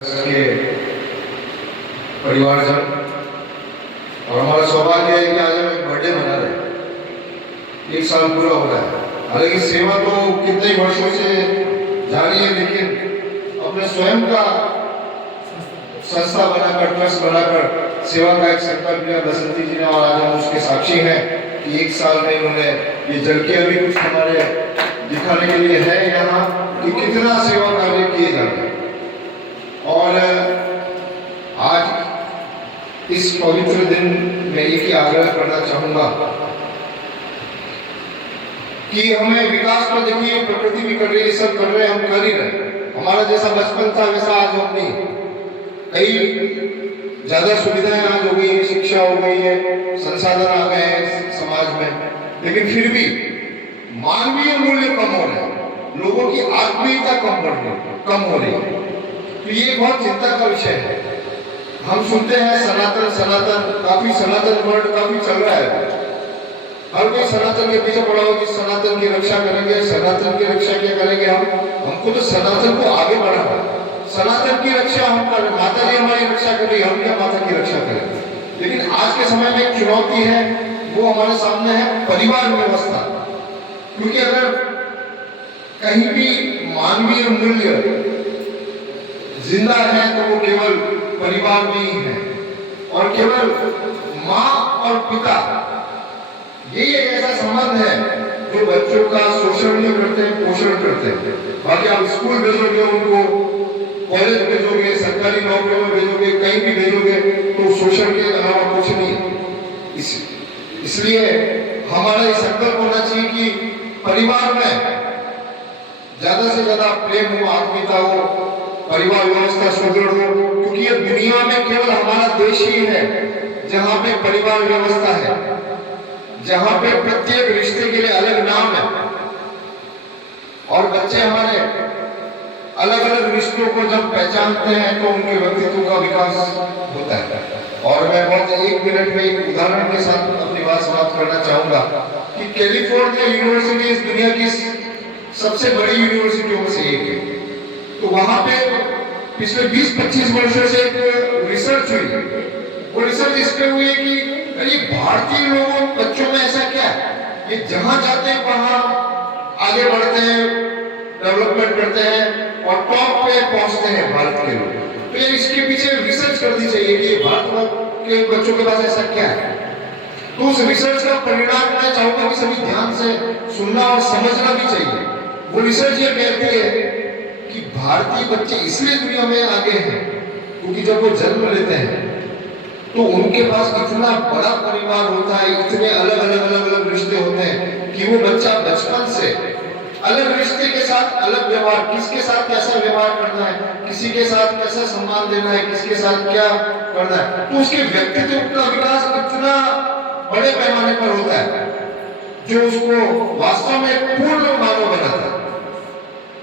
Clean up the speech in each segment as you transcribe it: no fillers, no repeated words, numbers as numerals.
के परिवारजन और हमारा सौभाग्य है कि आज हम एक बर्थडे मना रहे हैं। 1 साल पूरा हो रहा है। हालांकि सेवा तो कितने वर्षों से जारी है, लेकिन अपने स्वयं का संस्था बनाकर, ट्रस्ट बनाकर सेवा का एक संकल्प लिया बसंती जी ने, और आज हम उसके साक्षी हैं कि 1 साल में इन्होंने ये झलकियां भी कुछ हमारे दिखाने के लिए है यहाँ कि कितना सेवा कार्य किए जाते हैं। और आज इस पवित्र दिन में एक ही आग्रह करना चाहूंगा कि हमें विकास पर, देखिए प्रकृति भी कर रही है, सब कर रहे हैं, हम कर ही रहे। हमारा जैसा बचपन था वैसा आज हम नहीं। कई ज्यादा सुविधाएं आज हो गई है, शिक्षा हो गई है, संसाधन आ गए हैं समाज में, लेकिन फिर भी मानवीय मूल्य कम हो रहे हैं, लोगों की आत्मीयता कम हो रही है। तो ये बहुत चिंता का विषय है। हम सुनते हैं सनातन सनातन, काफी सनातन वर्ड काफी चल रहा है। हर कोई सनातन के पीछे पड़ा हो कि सनातन की रक्षा करेंगे। सनातन की रक्षा क्या करेंगे हमको तो सनातन को आगे बढ़ाना। सनातन की रक्षा हम कर, माता जी हमारी रक्षा कर रही है, हम क्या माता की रक्षा करें। लेकिन आज के समय में एक चुनौती है, वो हमारे सामने है परिवार व्यवस्था। क्योंकि अगर कहीं भी मानवीय मूल्य जिंदा है तो वो केवल परिवार में ही है, और केवल माँ और पिता यही एक ऐसा संबंध है जो बच्चों का शोषण नहीं करते हैं, पोषण करते हैं। बाकी आप स्कूल भेजोगे उनको, कॉलेज भेजोगे, सरकारी नौकरी में भेजोगे, कहीं भी भेजोगे, तो शोषण के अलावा कुछ नहीं। इसलिए हमारा ये संकल्प होना चाहिए कि परिवार में ज्यादा से ज्यादा प्रेम हो, आत्मीयता हो, परिवार व्यवस्था सुदृढ़ हो। क्योंकि ये दुनिया में केवल हमारा देश ही है जहां पे परिवार व्यवस्था है, जहां पे प्रत्येक रिश्ते के लिए अलग नाम है, और बच्चे हमारे अलग अलग रिश्तों को जब पहचानते हैं तो उनके व्यक्तित्व का विकास होता है। और मैं बहुत 1 मिनट में एक उदाहरण के साथ अपनी बात समाप्त करना चाहूंगा कि कैलिफोर्निया यूनिवर्सिटी इस दुनिया की सबसे बड़ी यूनिवर्सिटियों में से एक है। तो वहां पे पिछले 20-25 वर्षों से एक रिसर्च हुई। वो रिसर्च इस पे हुई है कि अरे भारतीय लोगों, बच्चों में ऐसा क्या है, ये जहां जाते हैं वहां आगे बढ़ते हैं, डेवलपमेंट करते हैं और टॉप पे पहुंचते हैं भारत के लोग। तो ये इसके पीछे रिसर्च करनी चाहिए कि भारत के बच्चों के पास ऐसा क्या है। तो उस रिसर्च का परिणाम मैं चाहूंगा कि सभी ध्यान से सुनना और समझना भी चाहिए। वो रिसर्च ये कहती है कि भारतीय बच्चे इसलिए दुनिया में आगे हैं क्योंकि जब वो जन्म लेते हैं तो उनके पास इतना बड़ा परिवार होता है, इतने अलग अलग रिश्ते होते हैं कि वो बच्चा बचपन से अलग रिश्ते के साथ अलग व्यवहार, किसके साथ कैसा व्यवहार करना है, किसी के साथ कैसा सम्मान देना है, किसके साथ क्या करना है, तो उसके व्यक्तित्व का विकास इतना बड़े पैमाने पर होता है जो उसको वास्तव में पूर्ण मानव बनाता है।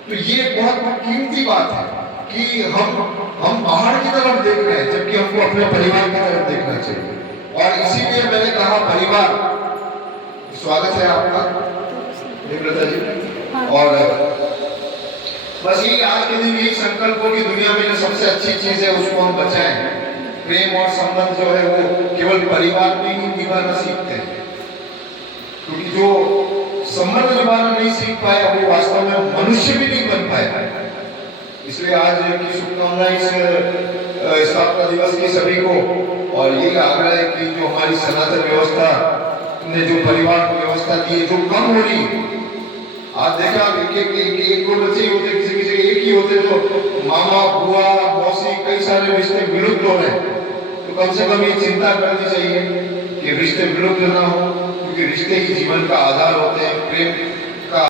तो ये बहुत कीमती बात है कि हम बाहर की तरफ देख रहे हैं जबकि हमको अपने परिवार की तरफ देखना चाहिए। और इसीलिए मैंने कहा परिवार, स्वागत है आपका निम्रता जी। और बस यही आज के दिन यही संकल्प हो कि दुनिया में जो सबसे अच्छी चीज है उसको हम बचाएं। प्रेम और संबंध जो है वो केवल परिवार में ही निभाना सीखते हैं, क्योंकि जो संबंध निभाना नहीं सीख पाया वो वास्तव में मनुष्य भी नहीं बन पाया। इसलिए आज की शुभकामनाएं इस स्थापना दिवस की सभी को, और यही आग्रह है कि जो हमारी सनातन व्यवस्था ने जो परिवार को व्यवस्था दी है जो कम हो रही, आज देखा एक दो बच्चे होते, किसी किसी एक ही होते, तो मामा बुआ मौसी कई सारे रिश्ते विलुप्त हो रहे हैं। तो कम से कम ये चिंता करनी चाहिए कि रिश्ते विलुप्त ना हो, क्योंकि रिश्ते ही जीवन का आधार होते हैं। प्रेम